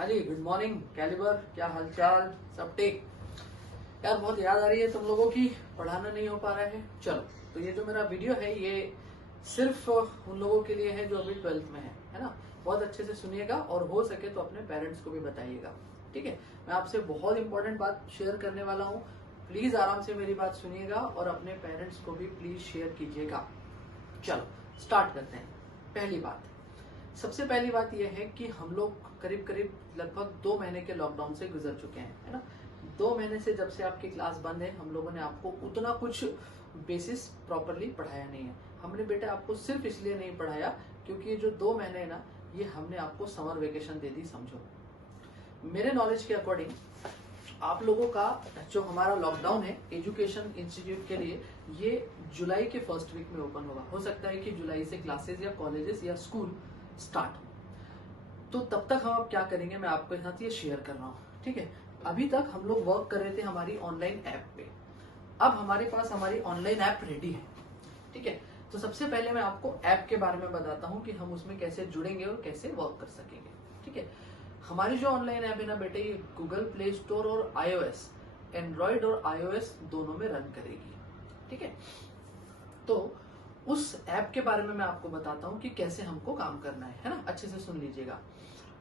हाँ जी, good morning calibre, क्या हालचाल, सब ठीक। यार बहुत याद आ रही है तुम लोगों की, पढ़ाना नहीं हो पा रहा है। चलो, तो ये जो मेरा वीडियो है ये सिर्फ उन लोगों के लिए है जो अभी 12th में है ना। बहुत अच्छे से सुनिएगा और हो सके तो अपने पेरेंट्स को भी बताइएगा, ठीक है। मैं आपसे बहुत इंपॉर्टेंट बात शेयर करने वाला हूँ, प्लीज आराम से मेरी बात सुनिएगा और अपने पेरेंट्स को भी प्लीज शेयर कीजिएगा। चलो स्टार्ट करते हैं। पहली बात, सबसे पहली बात यह है कि हम लोग करीब करीब लगभग 2 महीने के लॉकडाउन से गुजर चुके हैं, है ना। 2 महीने से जब से आपकी क्लास बंद है, हम लोगों ने आपको उतना कुछ बेसिस प्रॉपरली पढ़ाया नहीं है। हमने बेटा आपको सिर्फ इसलिए नहीं पढ़ाया क्योंकि ये जो 2 महीने है ना, ये हमने आपको समर वेकेशन दे दी समझो। मेरे नॉलेज के अकॉर्डिंग आप लोगों का जो हमारा लॉकडाउन है एजुकेशन इंस्टीट्यूट के लिए, ये जुलाई के फर्स्ट वीक में ओपन होगा। हो सकता है कि जुलाई से क्लासेस या कॉलेजेस या स्कूल स्टार्ट हो, तो तब तक हम अब क्या करेंगे मैं आपके साथ ये शेयर कर रहा हूँ, ठीक है। अभी तक हम लोग वर्क कर रहे थे हमारी ऑनलाइन ऐप पे, अब हमारे पास हमारी ऑनलाइन ऐप रेडी है, ठीक है। तो सबसे पहले मैं आपको ऐप के बारे में बताता हूँ कि हम उसमें कैसे जुड़ेंगे और कैसे वर्क कर सकेंगे, ठीक है। हमारी जो ऑनलाइन ऐप है ना बेटे, ये गूगल प्ले स्टोर और iOS, एंड्रॉइड और iOS दोनों में रन करेगी, ठीक है। तो उस ऐप के बारे में मैं आपको बताता हूँ कि कैसे हमको काम करना है ना। अच्छे से सुन लीजिएगा।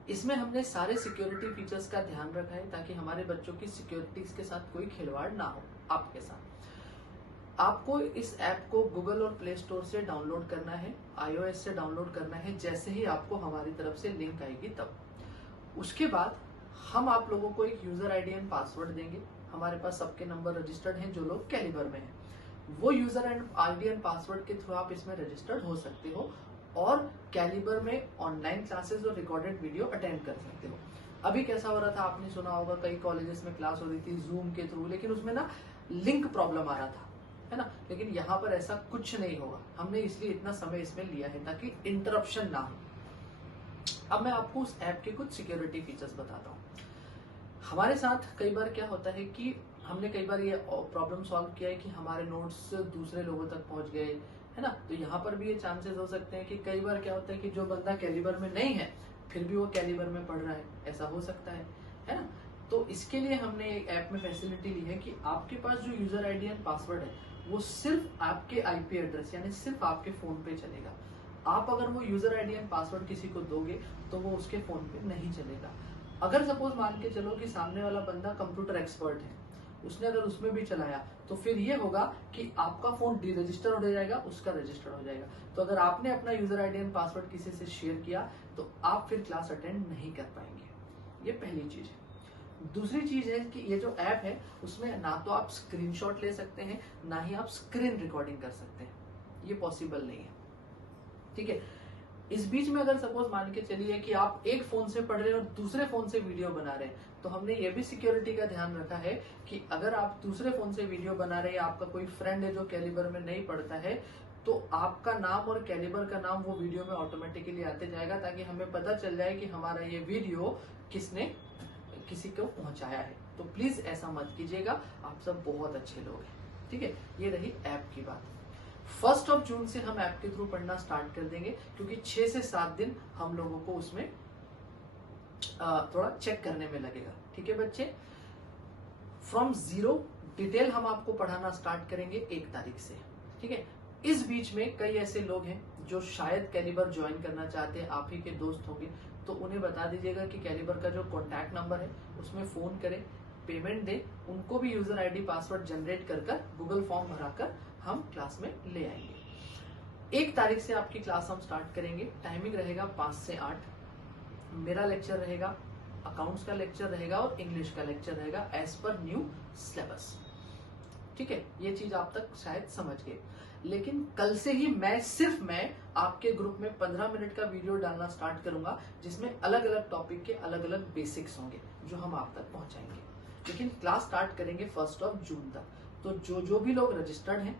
इसमें हमने सारे सिक्योरिटी फीचर्स का ध्यान रखा है ताकि हमारे बच्चों की सिक्योरिटीज के साथ कोई खिलवाड़ ना हो आपके साथ। आपको इस ऐप को गूगल और प्ले स्टोर से डाउनलोड करना है, iOS से डाउनलोड करना है, जैसे ही आपको हमारी तरफ से लिंक आएगी तब। उसके बाद हम आप लोगों को एक यूजर आईडी एंड पासवर्ड देंगे। हमारे पास सबके नंबर रजिस्टर्ड हैं जो लोग कैलिबर में हैं। वो user and ID and password के थ्रू आप इसमें रजिस्टर्ड हो सकते हो और कैलिबर में ऑनलाइन क्लासेस और रिकॉर्डेड वीडियो अटेंड कर सकते हो। अभी कैसा हो रहा था आपने सुना होगा, कई कॉलेजेस में क्लास हो रही थी जूम के थ्रू, लेकिन उसमें ना लिंक प्रॉब्लम आ रहा था, है ना। लेकिन यहाँ पर ऐसा कुछ नहीं होगा, हमने इसलिए इतना समय इसमें लिया है ताकि इंटरप्शन ना हो। अब मैं आपको उस ऐप के कुछ सिक्योरिटी फीचर्स बताता हूँ। हमारे साथ कई बार क्या होता है कि हमने कई बार ये प्रॉब्लम सॉल्व किया है कि हमारे नोट्स दूसरे लोगों तक पहुंच गए, है ना। तो यहाँ पर भी ये चांसेस हो सकते हैं कि कई बार क्या होता है कि जो बंदा कैलिबर में नहीं है फिर भी वो कैलिबर में पढ़ रहा है, ऐसा हो सकता है ना। तो इसके लिए हमने एक ऐप में फैसिलिटी ली है कि आपके पास जो यूजर आईडी एंड पासवर्ड है वो सिर्फ आपके आईपी एड्रेस यानी सिर्फ आपके फोन पे चलेगा। आप अगर वो यूजर आईडी एंड पासवर्ड किसी को दोगे तो वो उसके फोन पे नहीं चलेगा। अगर सपोज मान के चलो कि सामने वाला बंदा कंप्यूटर एक्सपर्ट है, उसने अगर उसमें भी चलाया तो फिर ये होगा कि आपका फोन डी रजिस्टर हो जाएगा, उसका रजिस्टर हो जाएगा। तो अगर आपने अपना यूजर आईडी एंड पासवर्ड किसी से शेयर किया तो आप फिर क्लास अटेंड नहीं कर पाएंगे। ये पहली चीज है। दूसरी चीज है कि ये जो ऐप है उसमें ना तो आप स्क्रीनशॉट ले सकते हैं ना ही आप स्क्रीन रिकॉर्डिंग कर सकते हैं, ये पॉसिबल नहीं है, ठीक है। इस बीच में अगर सपोज मान के चलिए कि आप एक फोन से पढ़ रहे हैं और दूसरे फोन से वीडियो बना रहे हैं, तो हमने ये भी सिक्योरिटी का ध्यान रखा है कि अगर आप दूसरे फोन से वीडियो बना रहे हैं, आपका कोई फ्रेंड है जो कैलिबर में नहीं पढ़ता है, तो आपका नाम और कैलिबर का नाम वो वीडियो में ऑटोमेटिकली आते जाएगा ताकि हमें पता चल जाए कि हमारा ये वीडियो किसने किसी को पहुंचाया है। तो प्लीज ऐसा मत कीजिएगा, आप सब बहुत अच्छे लोग हैं, ठीक है। ये रही ऐप की बात। 1 जून से हम ऐप के थ्रू पढ़ना स्टार्ट कर देंगे क्योंकि 6 से 7 दिन हम लोगों को उसमें थोड़ा चेक करने में लगेगा, ठीक है बच्चे। फ्रॉम जीरो डिटेल हम आपको पढ़ाना स्टार्ट करेंगे 1 तारीख से, ठीक है। इस बीच में कई ऐसे लोग हैं जो शायद कैलिबर ज्वाइन करना चाहते हैं, आप ही के दोस्त होंगे, तो उन्हें बता दीजिएगा कि कैलिबर का जो कॉन्टैक्ट नंबर है उसमें फोन करें, पेमेंट दें, उनको भी यूजर आईडी पासवर्ड जनरेट कर गूगल फॉर्म भराकर हम क्लास में ले आएंगे। 1 तारीख से आपकी क्लास हम स्टार्ट करेंगे। टाइमिंग रहेगा 5 से 8। मेरा लेक्चर रहेगा, अकाउंट्स का लेक्चर रहेगा और इंग्लिश का लेक्चर रहेगा एज पर न्यू सिलेबस, ठीक है। ये चीज आप तक शायद समझ गए। लेकिन कल से ही सिर्फ मैं आपके ग्रुप में 15 मिनट का वीडियो डालना स्टार्ट करूंगा जिसमें अलग अलग टॉपिक के अलग अलग बेसिक्स होंगे जो हम आप तक पहुंचाएंगे। लेकिन क्लास स्टार्ट करेंगे 1 जून तक। तो जो भी लोग रजिस्टर्ड हैं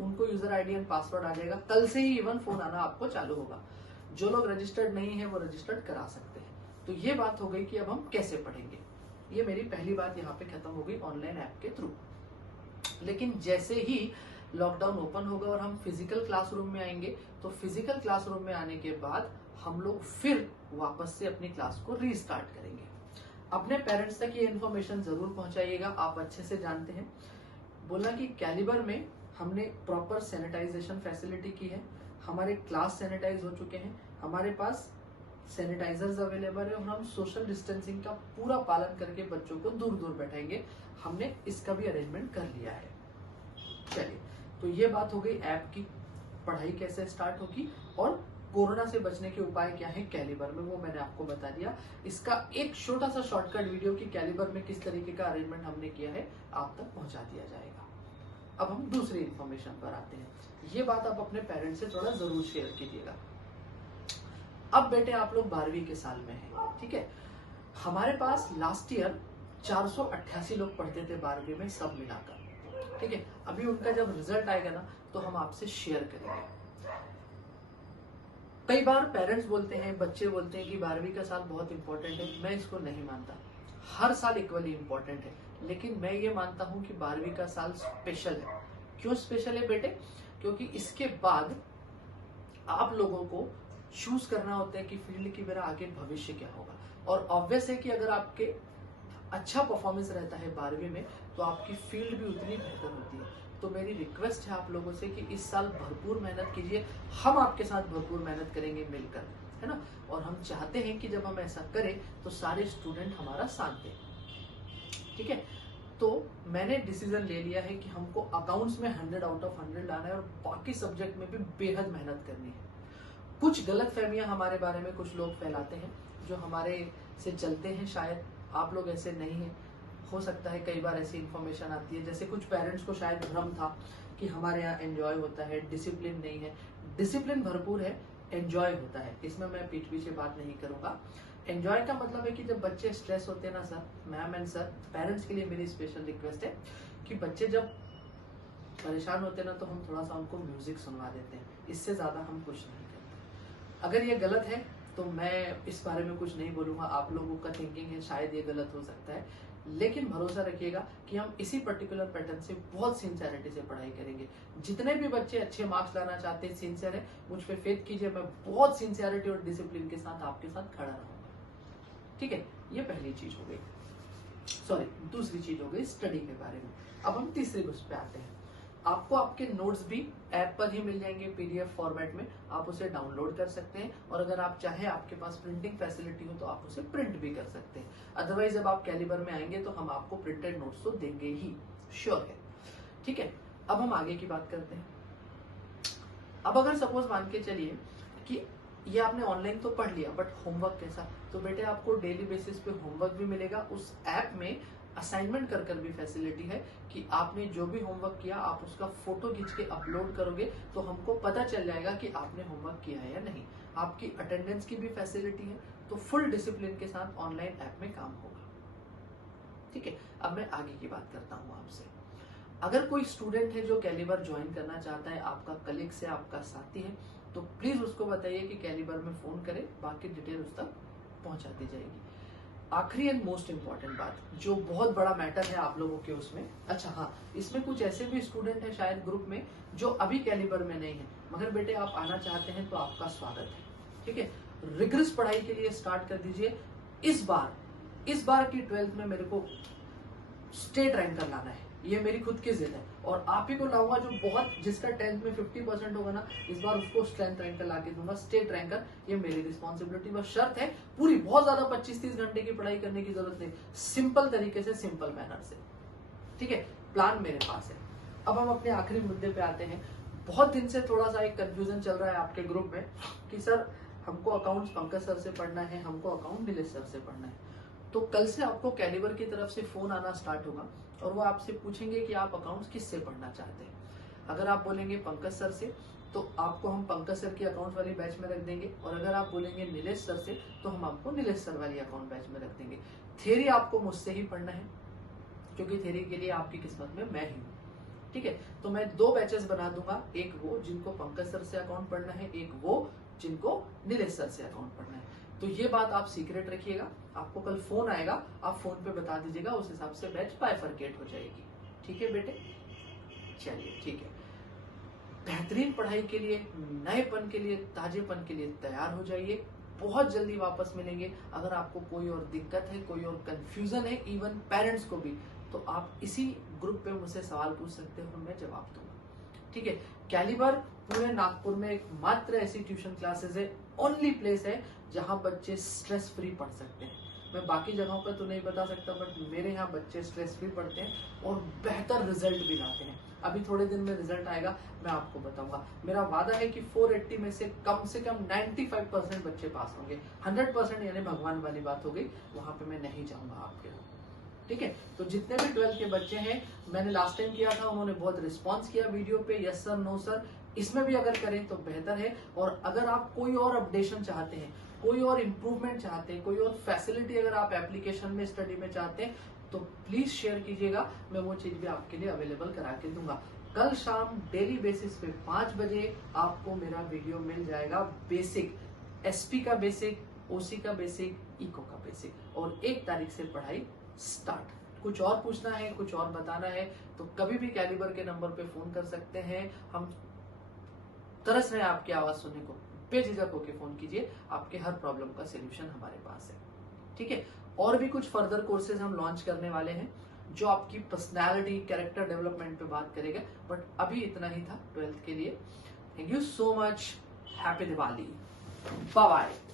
उनको यूजर आईडी एंड पासवर्ड आ जाएगा। कल से ही इवन फोन आना आपको चालू होगा। जो लोग रजिस्टर्ड नहीं है वो रजिस्टर्ड करा सकते हैं। तो ये बात हो गई कि अब हम कैसे पढ़ेंगे। ये मेरी पहली बात यहाँ पे खत्म हो गई ऑनलाइन ऐप के थ्रू। लेकिन जैसे ही लॉकडाउन ओपन होगा और हम फिजिकल क्लासरूम में आएंगे, तो फिजिकल क्लासरूम में आने के बाद हम लोग फिर वापस से अपनी क्लास को रीस्टार्ट करेंगे। अपने पेरेंट्स तक ये इन्फॉर्मेशन जरूर पहुंचाइएगा। आप अच्छे से जानते हैं, बोला कि कैलिबर में हमने प्रॉपर सैनिटाइजेशन फैसिलिटी की है, हमारे क्लास सैनिटाइज हो चुके हैं, हमारे पास सैनिटाइजर्स अवेलेबल है और हम सोशल डिस्टेंसिंग का पूरा पालन करके बच्चों को दूर दूर बैठाएंगे। हमने इसका भी अरेंजमेंट कर लिया है। चलिए, तो ये बात हो गई ऐप की, पढ़ाई कैसे स्टार्ट होगी और कोरोना से बचने के उपाय क्या है कैलिबर में, वो मैंने आपको बता दिया। इसका एक छोटा सा शॉर्टकट वीडियो कि कैलिबर में किस तरीके का अरेंजमेंट हमने किया है आप तक पहुंचा दिया जाएगा। अब हम दूसरी इंफॉर्मेशन पर आते हैं। ये बात आप अपने पेरेंट्स से थोड़ा जरूर शेयर कीजिएगा। अब बेटे आप लोग 12वीं के साल में हैं, ठीक है। हमारे पास लास्ट ईयर 488 लोग पढ़ते थे 12वीं में सब मिलाकर, ठीक है। अभी उनका जब रिजल्ट आएगा ना तो हम आपसे शेयर करेंगे। कई बार पेरेंट्स बोलते हैं, बच्चे बोलते हैं कि 12वीं का साल बहुत इंपॉर्टेंट है। मैं इसको नहीं मानता, हर साल इक्वली इंपॉर्टेंट है, लेकिन मैं ये मानता हूं कि 12वीं का साल स्पेशल है। क्यों स्पेशल है बेटे? क्योंकि इसके बाद आप लोगों को चूज करना होता है कि फील्ड की मेरा आगे भविष्य क्या होगा। और ऑब्वियस है कि अगर आपके अच्छा परफॉर्मेंस रहता है 12वीं में तो आपकी फील्ड भी उतनी बेहतर होती है। तो मेरी रिक्वेस्ट है आप लोगों से कि इस साल भरपूर मेहनत कीजिए, हम आपके साथ भरपूर मेहनत करेंगे मिलकर, है ना। और हम चाहते हैं कि जब हम ऐसा करें तो सारे स्टूडेंट हमारा साथ दें, ठीक है। तो मैंने डिसीजन ले लिया है कि हमको अकाउंट्स में 100 आउट ऑफ 100 लाना है और बाकी सब्जेक्ट में भी बेहद मेहनत करनी है। कुछ गलत फहमियां हमारे बारे में कुछ लोग फैलाते हैं जो हमारे से चलते हैं, शायद आप लोग ऐसे नहीं हैं। हो सकता है कई बार ऐसी इन्फॉर्मेशन आती है, जैसे कुछ पेरेंट्स को शायद भ्रम था कि हमारे यहाँ एंजॉय होता है, डिसिप्लिन नहीं है। डिसिप्लिन भरपूर है, एंजॉय होता है, इसमें मैं पीठ पीछे बात नहीं करूंगा। एंजॉय का मतलब है कि जब बच्चे स्ट्रेस होते हैं ना sir, ma'am and sir, parents के लिए मेरी स्पेशल रिक्वेस्ट है कि बच्चे जब परेशान होते हैं ना तो हम थोड़ा सा उनको म्यूजिक सुनवा देते हैं, इससे ज्यादा हम कुछ नहीं करते। अगर ये गलत है तो मैं इस बारे में कुछ नहीं बोलूंगा, आप लोगों का थिंकिंग है, शायद ये गलत हो सकता है, लेकिन भरोसा रखिएगा कि हम इसी पर्टिकुलर पैटर्न से बहुत सिंसियरिटी से पढ़ाई करेंगे। जितने भी बच्चे अच्छे मार्क्स लाना चाहते हैं, सिंसियर है, मुझ पे फेथ कीजिए, मैं बहुत सिंसियरिटी और डिसिप्लिन के साथ आपके साथ खड़ा रहूंगा, ठीक है। ये पहली चीज हो गई, सॉरी दूसरी चीज हो गई स्टडी के बारे में। अब हम तीसरी उस पे आते हैं। आपको आपके नोट्स भी ऐप पर ही मिल जाएंगे पीडीएफ फॉर्मेट में, आप उसे डाउनलोड कर सकते हैं और अगर आप चाहें आपके पास प्रिंटिंग फैसिलिटी हो तो आप उसे प्रिंट भी कर सकते हैं। अदरवाइज जब आप कैलिबर में आएंगे तो हम आपको प्रिंटेड नोट्स तो देंगे ही, श्योर है, ठीक है। अब हम आगे की बात करते हैं। अब अगर सपोज मान के चलिए कि ये आपने ऑनलाइन तो पढ़ लिया, बट होमवर्क कैसा? तो बेटे आपको डेली बेसिस पे होमवर्क भी मिलेगा। उस ऐप में असाइनमेंट कर भी फैसिलिटी है कि आपने जो भी होमवर्क किया आप उसका फोटो खींच के अपलोड करोगे तो हमको पता चल जाएगा कि आपने होमवर्क किया है या नहीं। आपकी अटेंडेंस की भी फैसिलिटी है, तो फुल डिसिप्लिन के साथ ऑनलाइन ऐप में काम होगा, ठीक है। अब मैं आगे की बात करता हूँ आपसे। अगर कोई स्टूडेंट है जो कैलिबर ज्वाइन करना चाहता है, आपका कलीग से, आपका साथी है, तो प्लीज उसको बताइए कि कैलिबर में फोन करे, बाकी डिटेल उस तक पहुंचा दी जाएगी। आखिरी एंड मोस्ट इम्पॉर्टेंट बात जो बहुत बड़ा मैटर है आप लोगों के उसमें, अच्छा हाँ, इसमें कुछ ऐसे भी स्टूडेंट हैं शायद ग्रुप में जो अभी कैलिबर में नहीं है, मगर बेटे आप आना चाहते हैं तो आपका स्वागत है, ठीक है। रिगरस पढ़ाई के लिए स्टार्ट कर दीजिए। इस बार की 12th में मेरे को स्टेट रैंकर लाना है, ये मेरी खुद की जिद है और आप ही को लाऊंगा जो बहुत, जिसका 10th में 50% होगा ना, इस बार उसको स्ट्रेंथ रैंकर लाके दूंगा, स्टेट रैंकर। ये मेरी रिस्पॉन्सिबिलिटी, बस शर्त है पूरी बहुत ज्यादा 25-30 घंटे की पढ़ाई करने की जरूरत नहीं, सिंपल तरीके से, सिंपल मैनर से, ठीक है। प्लान मेरे पास है। अब हम अपने आखिरी मुद्दे पे आते हैं। बहुत दिन से थोड़ा सा एक कंफ्यूजन चल रहा है आपके ग्रुप में कि सर हमको अकाउंट्स पंकज सर से पढ़ना है, हमको अकाउंट नीलेश सर से पढ़ना है। तो कल से आपको कैलिबर की तरफ से फोन आना स्टार्ट होगा और वो आपसे पूछेंगे कि आप अकाउंट्स किससे पढ़ना चाहते हैं। अगर आप बोलेंगे पंकज सर से तो आपको हम पंकज सर की अकाउंट वाली बैच में रख देंगे, और अगर आप बोलेंगे नीलेश सर से तो हम आपको नीलेश सर वाली अकाउंट बैच में रख देंगे। थ्योरी आपको मुझसे ही पढ़ना है क्योंकि थ्योरी के लिए आपकी किस्मत में मैं ही हूँ, ठीक है। तो मैं 2 बैचेस बना दूंगा, एक वो जिनको पंकज सर से अकाउंट पढ़ना है, एक वो जिनको नीलेश सर से अकाउंट पढ़ना है। तो ये बात आप सीक्रेट रखिएगा, आपको कल फोन आएगा, आप फोन पे बता दीजिएगा, उस हिसाब से बैच बाइफरकेट हो जाएगी, ठीक है बेटे। चलिए ठीक है। बेहतरीन पढ़ाई के लिए, नएपन के लिए, ताजेपन के लिए तैयार हो जाइए। बहुत जल्दी वापस मिलेंगे। अगर आपको कोई और दिक्कत है, कोई और कंफ्यूजन है, इवन पेरेंट्स को भी, तो आप इसी ग्रुप पे मुझसे सवाल पूछ सकते हो, मैं जवाब दूंगा। ठीक है। कैलिबर पूरे नागपुर में एक मात्र ऐसी ट्यूशन क्लासेस है, ओनली प्लेस है जहां बच्चे स्ट्रेस फ्री पढ़ सकते हैं। मैं बाकी जगहों पर तो नहीं बता सकता, बट मेरे यहाँ बच्चे स्ट्रेस फ्री पढ़ते हैं और बेहतर रिजल्ट भी लाते हैं। अभी थोड़े दिन में रिजल्ट आएगा, मैं आपको बताऊंगा। मेरा वादा है कि 480 में से कम 95% बच्चे पास होंगे। 100% यानी भगवान वाली बात हो गई, वहां पे मैं नहीं जाऊंगा आपके। ठीक है। तो जितने भी 12th के बच्चे हैं, मैंने लास्ट टाइम किया था, उन्होंने बहुत रिस्पॉन्स किया वीडियो पे, यस सर, नो सर। इसमें भी अगर करें तो बेहतर है। और अगर आप कोई और अपडेशन चाहते हैं, कोई और इम्प्रूवमेंट चाहते हैं, कोई और फैसिलिटी अगर आप एप्लीकेशन में, स्टडी में चाहते हैं, तो प्लीज शेयर कीजिएगा। मैं वो चीज भी आपके लिए अवेलेबल करा के दूंगा। कल शाम डेली बेसिस पे 5 बजे आपको मेरा वीडियो मिल जाएगा। बेसिक एसपी का बेसिक, ओसी का बेसिक, इको का बेसिक, और 1 तारीख से पढ़ाई स्टार्ट। कुछ और पूछना है, कुछ और बताना है, तो कभी भी कैलिबर के नंबर पे फोन कर सकते हैं। हम तरस रहे हैं आपकी आवाज सुनने को। बेझिझक होकर फोन कीजिए, आपके हर प्रॉब्लम का सोल्यूशन हमारे पास है। ठीक है। और भी कुछ फर्दर कोर्सेज हम लॉन्च करने वाले हैं जो आपकी पर्सनालिटी, कैरेक्टर डेवलपमेंट पे बात करेगा। बट अभी इतना ही था 12th के लिए। Thank you so much. Happy Diwali. Bye bye.